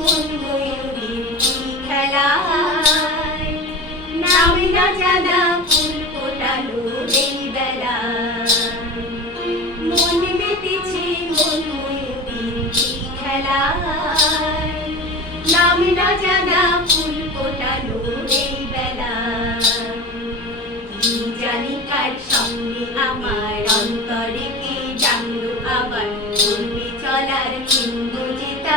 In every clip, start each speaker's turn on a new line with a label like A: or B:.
A: ময়ূরীর খেলায় নাম না জানা ফুল ফোটালো এই বেলায় মন মেতেছে মন ময়ূরীর খেলায়। নাম না জানা ফুল ফোটালো এই বেলায় জানি কার সঙ্গে আমার অন্তরে কে জানলো আবার চলার চিহ্ন যেটা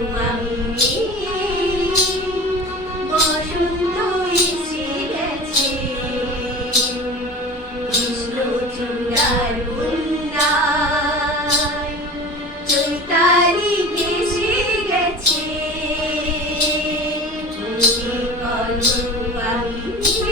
A: আমি